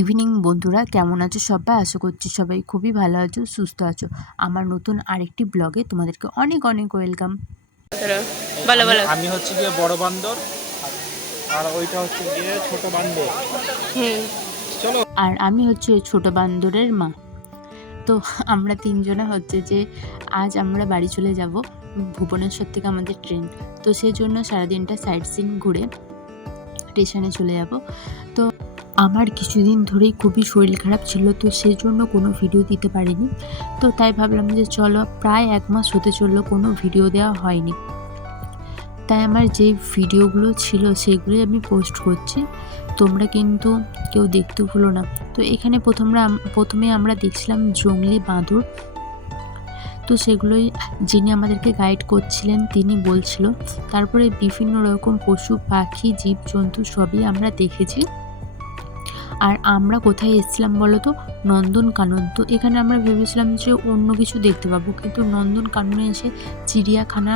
Evening বন্ধুরা, কেমন আছো সবাই? আশা করছি সবাই খুবই ভালো আছো, সুস্থ আছো। আমার নতুন আরেকটি ব্লগে তোমাদেরকে অনেক অনেক ওয়েলকাম। বলো বলো। আমি হচ্ছে গিয়ে বড় বান্দর আর ওইটা হচ্ছে গিয়ে ছোট বান্দর। চলো। আর আমি হচ্ছে ছোট বান্দরের মা। তো আমরা তিনজনে হচ্ছে যে আজ আমরা বাড়ি চলে যাব। ভুবনেশ্বর থেকে আমাদের ট্রেন, তো সেই জন্য সারাদিনটা সাইট সিন ঘুরে স্টেশনে চলে যাব। তো আমার কিছুদিন ধরেই খুবই শরীর খারাপ ছিল, তো সেই জন্য কোনো ভিডিও দিতে পারিনি। তো তাই ভাবলাম যে চলো, প্রায় 1 মাস হতে চললো কোনো ভিডিও দেওয়া হয়নি। তাই আমার যে ভিডিওগুলো ছিল সেগুলোই আমি পোস্ট করছি, তোমরা কিন্তু কেউ দেখতে ভুলো না। তো এখানে প্রথমে আমরা দেখছিলাম জংলি বাঁদর। তো সেগুলোই যিনি আমাদেরকে গাইড করছিলেন তিনি বলছিল। তারপরে বিভিন্ন রকম পশু পাখি জীবজন্তু সবই আমরা দেখেছি। আর আমরা কোথায় এসেছিলাম বলো তো? নন্দনকানন। তো এখানে আমরা ভেবেছিলাম যে অন্য কিছু দেখতে পাবো, কিন্তু নন্দনকাননে এসে চিড়িয়াখানা,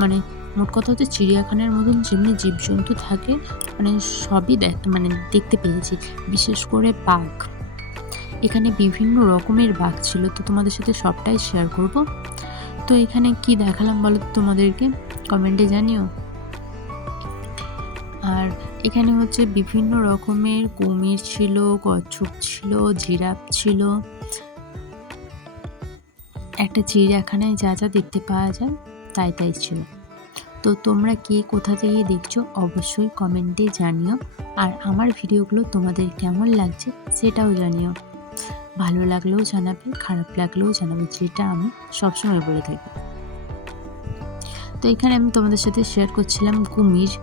মানে মোট কথা হচ্ছে চিড়িয়াখানার মতন যেমনি জীবজন্তু থাকে, মানে সবই দেখতে পেয়েছি। বিশেষ করে বাঘ, এখানে বিভিন্ন রকমের বাঘ ছিল, তো তোমাদের সাথে সবটাই শেয়ার করব। তো এখানে কি দেখালাম বলো তো তোমাদেরকে, কমেন্টে জানিও। আর এখানে হচ্ছে বিভিন্ন রকমের কুমির ছিল, কচ্ছপ ছিল, জিরাফ ছিল। একটা চিড়িয়াখানায় যা যা দেখতে পাওয়া যায় তাই ছিল। তো তোমরা কে কোথা থেকে দেখছো অবশ্যই কমেন্টে জানিও। আর আমার ভিডিওগুলো তোমাদের কেমন লাগছে সেটাও জানিও। ভালো লাগলেও জানাবে, খারাপ লাগলেও জানাবে, যেটা আমি সবসময় বলে থাকি। তো এখানে আমি তোমাদের সাথে শেয়ার করছিলাম কুমির।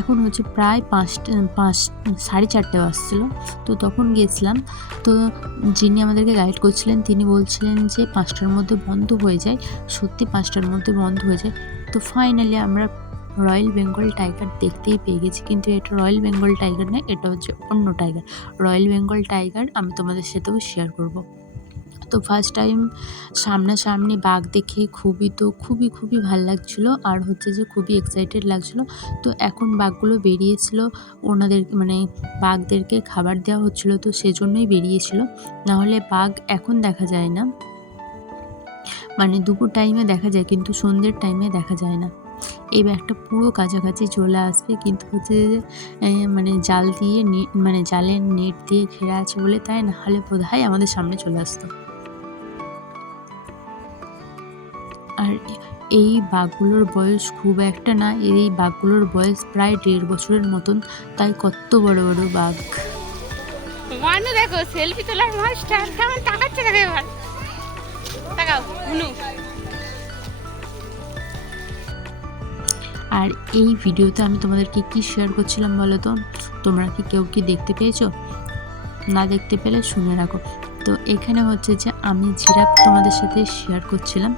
এখন হচ্ছে প্রায় 4:30 বাজছিল, তো তখন গিয়েছিলাম। তো যিনি আমাদেরকে গাইড করছিলেন তিনি বলছিলেন যে 5টার মধ্যে বন্ধ হয়ে যায়। সত্যি 5টার মধ্যে বন্ধ হয়ে যায়। তো ফাইনালি আমরা রয়্যাল বেঙ্গল টাইগার দেখতেই পেয়ে গেছি, কিন্তু এটা রয়্যাল বেঙ্গল টাইগার নয়, এটা হচ্ছে অন্য টাইগার। রয়্যাল বেঙ্গল টাইগার আমি তোমাদের সাথেও শেয়ার করব। তো ফার্স্ট টাইম সামনাসামনি বাঘ দেখে খুবই ভাল লাগছিলো, আর হচ্ছে যে খুবই এক্সাইটেড লাগছিলো। তো এখন বাঘগুলো বেরিয়েছিল, ওনাদের মানে বাঘদেরকে খাবার দেওয়া হচ্ছিলো, তো সেজন্যই বেরিয়েছিল। নাহলে বাঘ এখন দেখা যায় না, মানে দুপুর টাইমে দেখা যায় কিন্তু সন্ধ্যের টাইমে দেখা যায় না। এই ব্যাগটা পুরো কাছাকাছি চলে আসবে, কিন্তু হচ্ছে যে মানে জাল দিয়ে মানে জালের নেট দিয়ে ঘেরা আছে বলে, তাই না হলে বোধহয় আমাদের সামনে চলে আসতো। আর এই বাঘগুলোর বয়স খুব একটা না, এই বাঘগুলোর বয়স প্রায় 1.5 বছরের মতন। তাই কত বড় বড় বাঘ। মানু দেখো সেলফি তোলার মাস্টার কেমন তাকাচ্ছে, দেখো এবার তাকাও মুনু। আর এই ভিডিওতে আমি তোমাদেরকে কি শেয়ার করছিলাম বলো তো? তোমরা কি কেউ দেখতে পেয়েছো? না দেখতে পেলে শুনে রাখো। তো এখানে হচ্ছে যে আমি জিরাফ তোমাদের সাথে শেয়ার করছিলাম।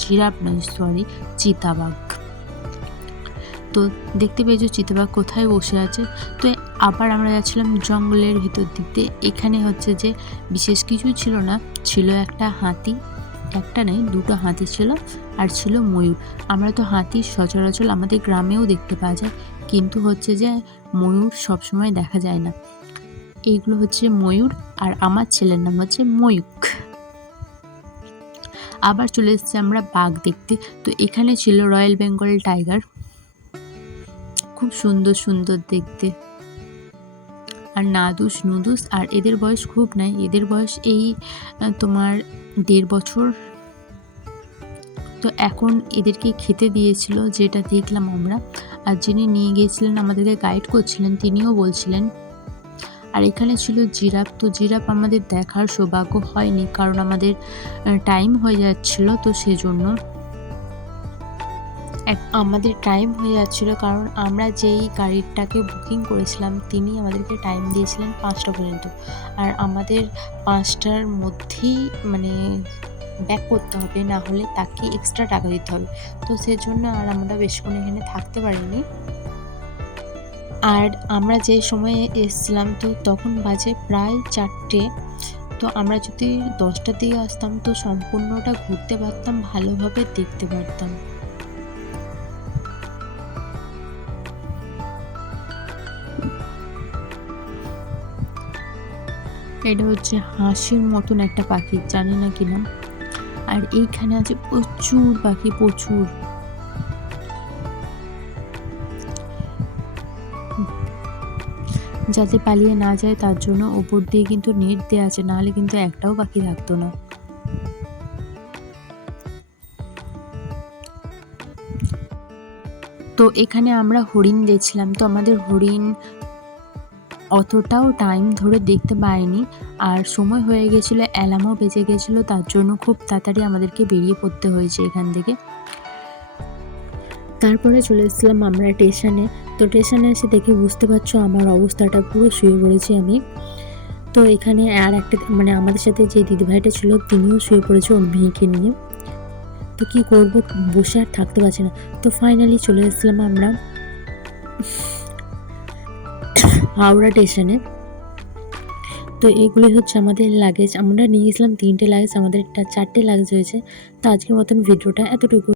জিরাফ নয়, সরি, চিতাবাঘ। তো দেখতে পেয়েছো চিতাবাঘ কোথায় বসে আছে। তো আবার আমরা যাচ্ছিলাম জঙ্গলের ভিতর দিক দিয়ে। এখানে হচ্ছে যে বিশেষ কিছু ছিল না, ছিল একটা হাতি, একটা নেই 2টো হাতি ছিল, আর ছিল ময়ূর। আমরা তো হাতি সচরাচর আমাদের গ্রামেও দেখতে পাওয়া যায়, কিন্তু হচ্ছে যে ময়ূর সবসময় দেখা যায় না। এইগুলো হচ্ছে ময়ূর, আর আমার ছেলের নাম হচ্ছে ময়ূক। আবার চলে এসেছি আমরা বাঘ দেখতে। তো এখানে ছিল রয়্যাল বেঙ্গল টাইগার, খুব সুন্দর দেখতে, আর নাদুস নুদুস। আর এদের বয়স খুব নাই, এদের বয়স এই তোমার 1.5 বছর। তো এখন এদেরকে খেতে দিয়েছিল, যেটা দেখলাম আমরা। আর যিনি নিয়ে গিয়েছিলেন আমাদেরকে গাইড করছিলেন তিনিও বলছিলেন। আর এখানে ছিল জিরাফ। তো জিরাফ আমাদের দেখার সৌভাগ্য হয়নি, কারণ আমাদের টাইম হয়ে যাচ্ছিল, তো সেজন্য কারণ আমরা যেই গাড়িটাকে বুকিং করেছিলাম তিনি আমাদেরকে টাইম দিয়েছিলেন 5টা পর্যন্ত। আর আমাদের 5টার মধ্যেই মানে ব্যাক করতে হবে, না হলে তাকে এক্সট্রা টাকা দিতে হবে। তো সেজন্য আর আমরা বেশিক্ষণ এখানে থাকতে পারিনি। আর আমরা যে সময়ে এসেছিলাম তো তখন বাজে প্রায় 4টে। তো আমরা যদি 10টার দিকে আসতাম তো সম্পূর্ণটা ঘুরতে পারতাম, ভালোভাবে দেখতে পারতাম। এটা হচ্ছে হাঁসের মতন একটা পাখি, জানি না কি নাম। আর এইখানে আছে প্রচুর পাখি, প্রচুর। যাতে পালিয়ে না যায় তার জন্য ওপর দিয়ে কিন্তু নেট দেওয়া আছে, নাহলে কিন্তু একটাও পাখি থাকতো না। তো এখানে আমরা হরিণ দেখছিলাম, তো আমাদের হরিণ অতটাও টাইম ধরে দেখতে পাইনি, আর সময় হয়ে গেছিলো, অ্যালার্মও বেজে গেছিলো, তার জন্য খুব তাড়াতাড়ি আমাদেরকে বেরিয়ে পড়তে হয়েছে এখান থেকে। তারপরে চলে এসেছিলাম আমরা স্টেশনে। তো স্টেশনে এসে দেখে বুঝতে পারছো আমার অবস্থাটা, পুরো শুয়ে পড়েছি আমি। তো এখানে আর একটা মানে আমাদের সাথে যে দিদিভাইটা ছিল তিনিও শুয়ে পড়েছে ওর মেয়েকে নিয়ে। তো কি করব, বসে আর থাকতে পারছি না। তো ফাইনালি চলে এসেছিলাম আমরা হাওড়া স্টেশনে। তো এগুলি হচ্ছে আমাদের লাগেজ, আমরা নিয়ে গেছিলাম 3টে লাগেজ, আমাদের 4টে লাগেজ হয়েছে। তো আজকের মতন ভিডিওটা এতটুকু।